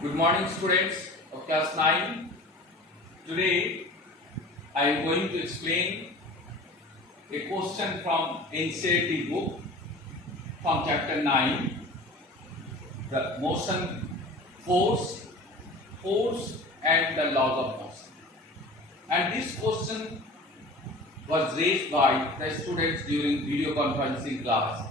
Good morning, students of class 9. Today I am going to explain a question from NCERT book from chapter 9, the motion, force and the laws of motion. And this question was raised by the students during video conferencing class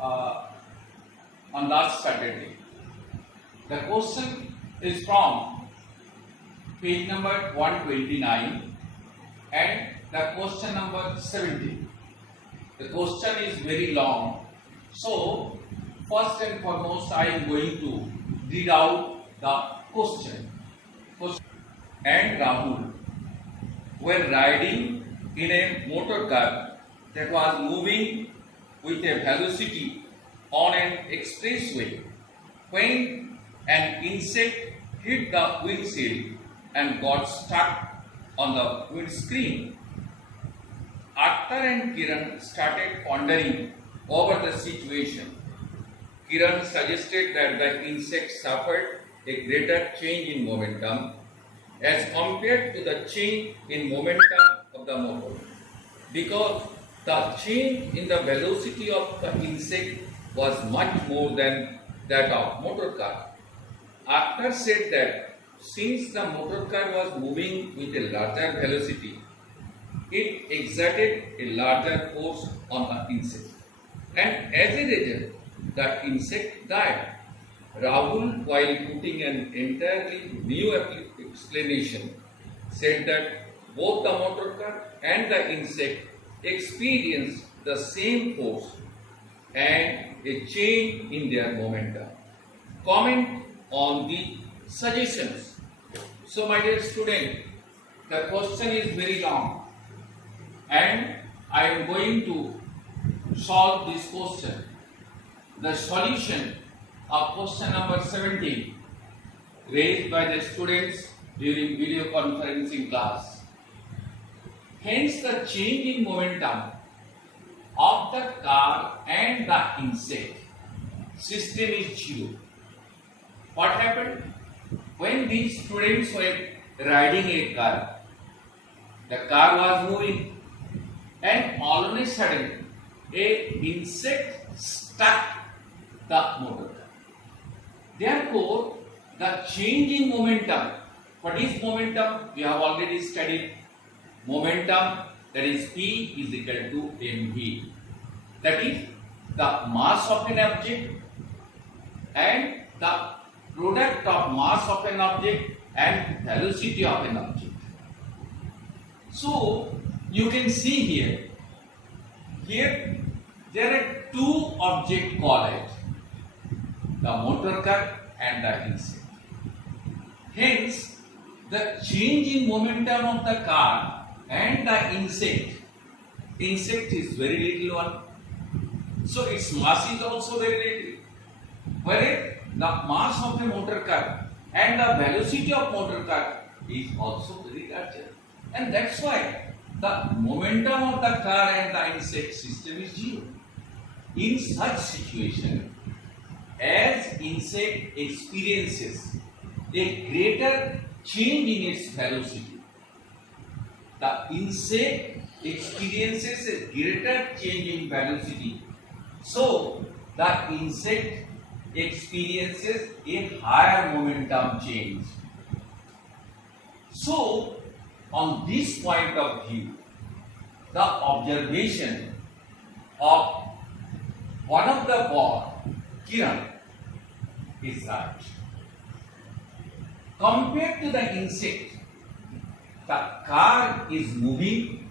on last Saturday. The question is from page number 129 and the question number 17. The question is very long, so first and foremost I am going to read out the question. And Rahul were riding in a motor car that was moving with a velocity on an expressway when an insect hit the windshield and got stuck on the windscreen. Arthur and Kiran started pondering over the situation. Kiran suggested that the insect suffered a greater change in momentum as compared to the change in momentum of the motor, because the change in the velocity of the insect was much more than that of motor car. Arthur said that since the motor car was moving with a larger velocity, it exerted a larger force on the insect, and as a result, the insect died. Rahul, while putting an entirely new explanation, said that both the motor car and the insect experienced the same force and a change in their momentum. Comment on the suggestions. So my dear student, the question is very long and I am going to solve this question. The solution of question number 17 raised by the students during video conferencing class. Hence the change in momentum of the car and the insect system is zero. What happened? When these students were riding a car, the car was moving and all of a sudden an insect stuck the motor car. Therefore, the change in momentum, what is momentum? We have already studied momentum, that is P is equal to mv. That is the mass of an object and the product of mass of an object and velocity of an object. So you can see here there are two objects collide, the motor car and the insect. Hence the change in momentum of the car and the insect is very little one, so its mass is also very little, whereas the mass of the motor car and the velocity of motor car is also very larger, and that's why the momentum of the car and the insect system is zero. In such situation, as insect experiences a greater change in its velocity, the insect experiences a greater change in velocity, so the insect experiences a higher momentum change. So, on this point of view, the observation of one of the boy, Kiran, is right. Compared to the insect, the car is moving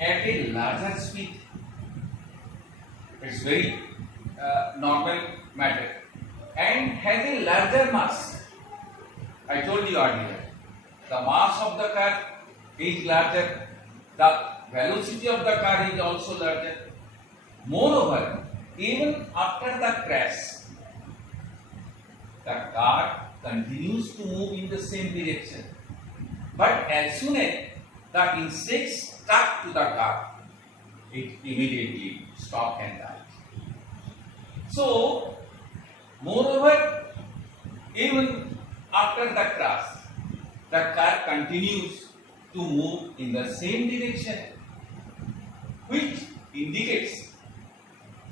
at a larger speed. It's very normal matter and has a larger mass. I told you earlier, the mass of the car is larger, the velocity of the car is also larger. Moreover, even after the crash, the car continues to move in the same direction, but as soon as the insect stuck to the car, it immediately stopped and died. So, moreover, Even after the crash, the car continues to move in the same direction, which indicates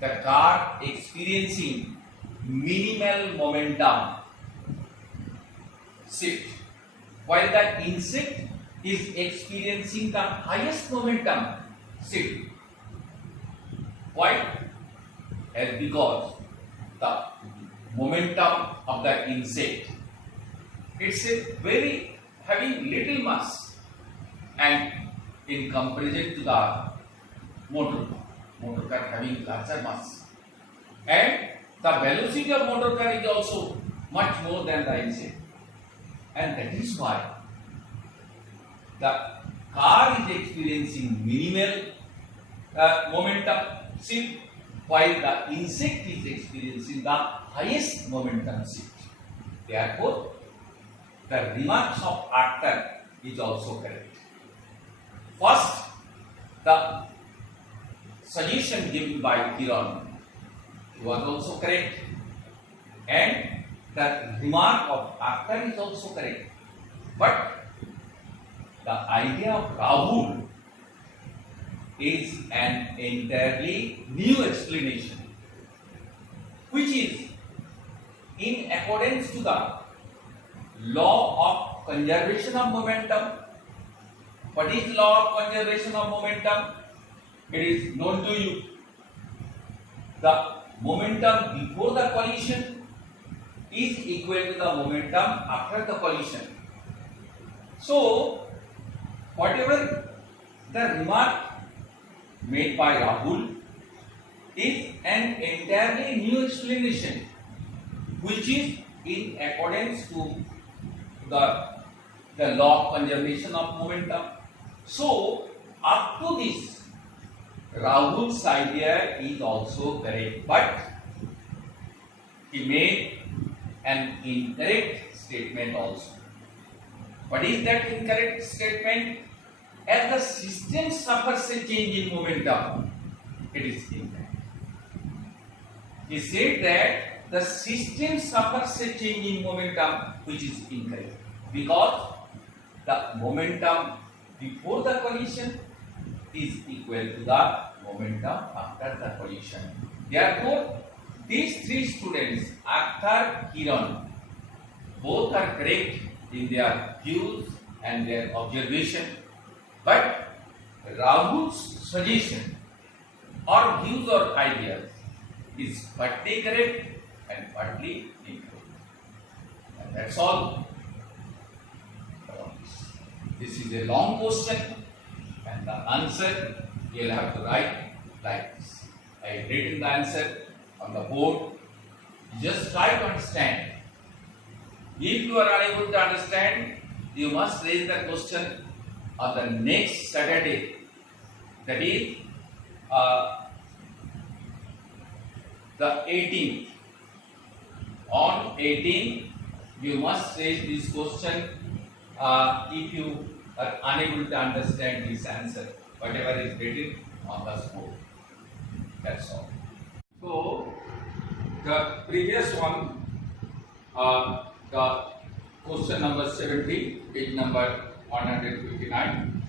the car experiencing minimal momentum shift, while the insect is experiencing the highest momentum shift. Why? As because the momentum of the insect, it's a very having little mass, and in comparison to the motor car having larger mass, and the velocity of motor car is also much more than the insect, and that is why the car is experiencing minimal momentum shift, while the insect is experiencing the highest momentum shift. Therefore, the remarks of Arthur is also correct. First, the suggestion given by Kiran was also correct, and the remark of Arthur is also correct. But the idea of Rahul is an entirely new explanation, which is in accordance to the law of conservation of momentum. What is law of conservation of momentum? It is known to you. The momentum before the collision is equal to the momentum after the collision. So, whatever the remark made by Rahul is an entirely new explanation, which is in accordance to the law of conservation of momentum. So, up to this, Rahul's idea is also correct, but he made an incorrect statement also. What is that incorrect statement? As the system suffers a change in momentum, it is incorrect. He said that the system suffers a change in momentum, which is incorrect, because the momentum before the collision is equal to the momentum after the collision. Therefore, these three students, Arthur, Kiran, both are correct in their views and their observation, but Rahul's suggestion or views or ideas is partly correct and partly incorrect. And that's all. This is a long question, and the answer you will have to write like this. I have written the answer on the board. Just try to understand. If you are unable to understand, you must raise the question on the next Saturday. That is the 18th. On 18th, you must raise this question if you are unable to understand this answer, whatever is written on the board. That's all. So, the previous one, the question number 70, page number 159.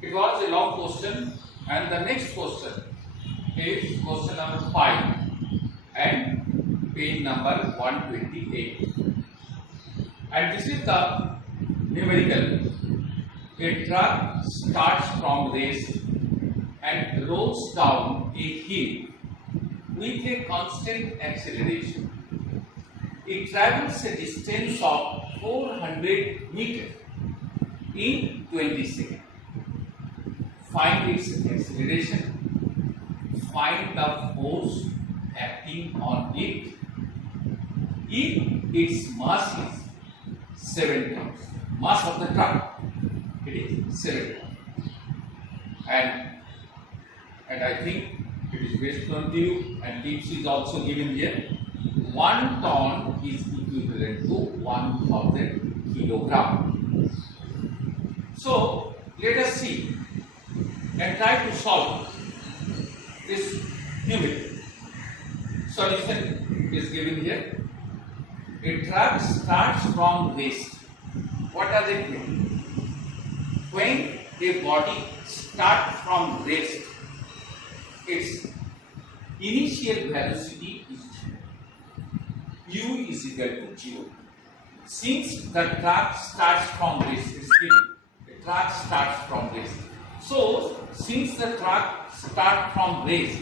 It was a long question, and the next question is question number 5 and page number 128. And this is the numerical. A truck starts from rest and rolls down a hill with a constant acceleration. It travels a distance of 400 meters in 20 seconds. Find its acceleration. Find the force acting on it. If its mass is 7 tons, mass of the truck, it is 7 tons. And I think it is based on you, and tips is also given here. 1 ton is equivalent to 1000 kilogram. So let us see and try to solve this numerical. Solution is given here. a truck starts from rest. What does it mean? When a body starts from rest, its initial velocity is u is equal to 0. Since the truck starts from rest, the truck starts from rest. So, since the truck starts from rest,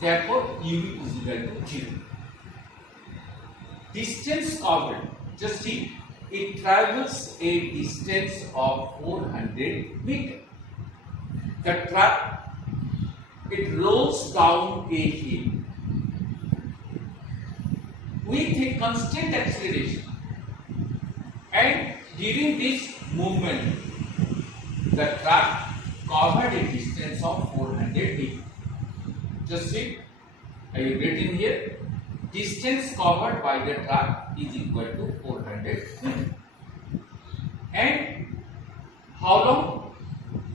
therefore u is equal to 0. Distance covered, just see, it travels a distance of 400 meters. The truck, it rolls down a hill with a constant acceleration, and during this movement the truck covered a distance of 400 meters. Just see, I have written here, distance covered by the truck is equal to 400 meters. And how long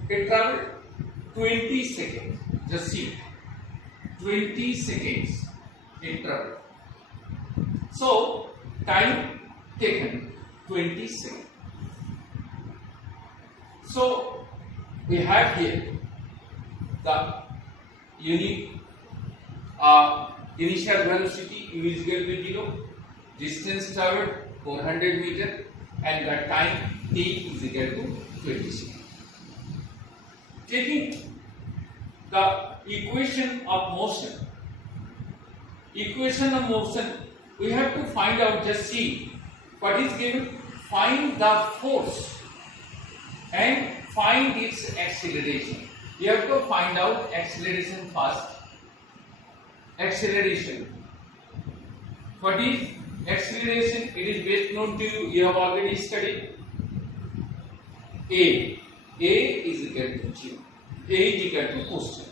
it traveled? 20 seconds. Just see, 20 seconds it traveled. So, time taken 20 seconds. So, we have here the unit initial velocity u is equal to 0, distance traveled 400 meters, and the time t is equal to 20 seconds. Taking the equation of motion, we have to find out, just see what is given, find the force and find its acceleration. You have to find out acceleration first. Acceleration. What is acceleration? It is best known to you. You have already studied. A is equal to 0. A is equal to constant.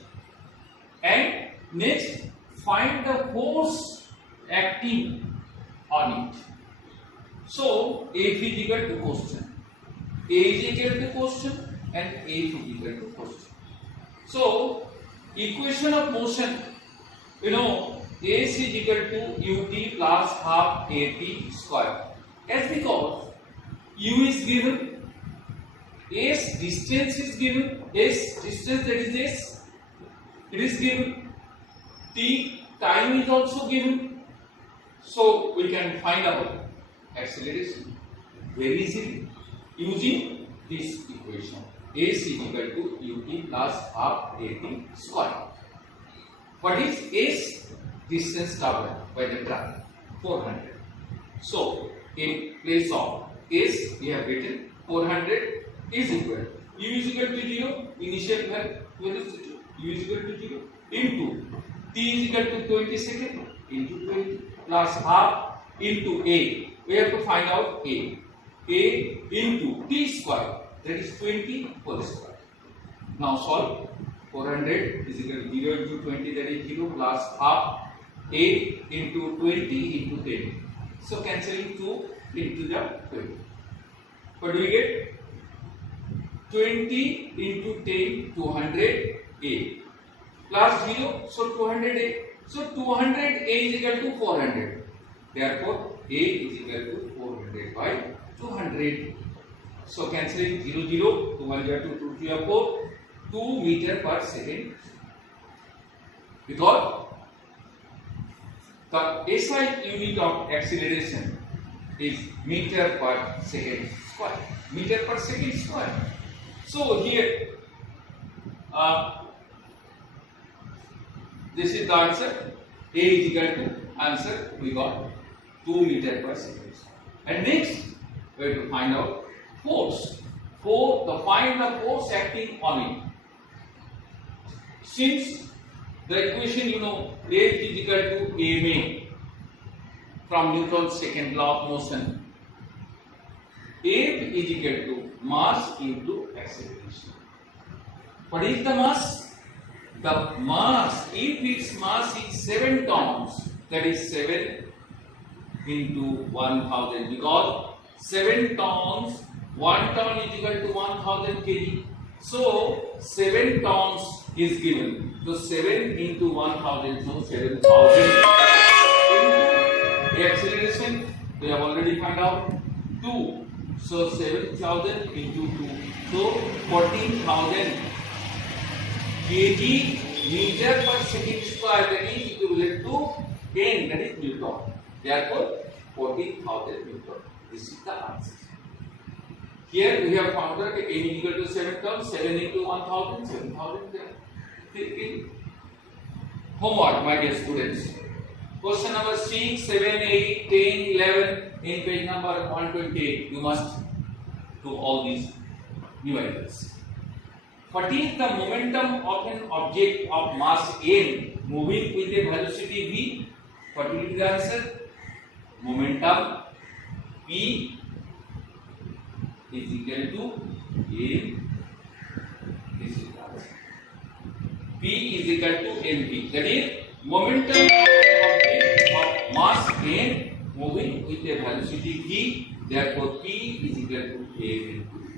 And next, find the force acting on it. So, F is equal to constant. A is equal to constant and F is equal to constant. So, equation of motion, you know, AC is equal to ut plus half at square. That's because u is given, s distance is given, s distance, that is s, it is given, t time is also given. So we can find out acceleration very easily using this equation. S is equal to ut plus half at square. What is S? Distance covered by the truck, 400. So, in place of S, we have written 400 is equal. U is equal to 0, initial velocity, U is equal to 0, into T is equal to 20 seconds, into 20, plus half into A. We have to find out A. A into T square, that is 20 whole square. Now solve. 400 is equal to 0 into 20, that is 0, plus half 8 into 20 into 10. So cancelling 2 into the 20. What do we get? 20 into 10, 200 A, plus 0, so 200 A. So 200 A is equal to 400. Therefore A is equal to 400 by 200. So cancelling 0, 0, 2 1 2, 2 3 4. 2 meter per second, because the SI unit of acceleration is meter per second square. Meter per second square. So here, this is the answer. A is equal to answer. We got 2 meter per second. And next, we have to find out force. Find the force acting on it. Since the equation, you know, F is equal to ma from Newton's second law of motion, F is equal to mass into acceleration. What is the mass? The mass, if its mass is 7 tons, that is 7 into 1000, because 7 tons, 1 ton is equal to 1000 kg. So 7 tons is given. So 7 into 1000, so 7000 into the acceleration We have already found out 2. So 7,000 into 2. So 14,000 kg meter per second square, that is equivalent to 10, that is Newton. Therefore 14,000 Newton. This is the answer. Here we have found that n equal to 7,000, 7 into 1,000, 7,000 there. Homework, my dear students. Question number 6, 7, 8, 10, 11 in page number 128. You must do all these numerals. What is the momentum of an object of mass n moving with a velocity v? What will be the answer? Momentum p is equal to m. This is the answer. P is equal to mv. That is momentum of mass n moving with a velocity v. Therefore, P is equal to m into v.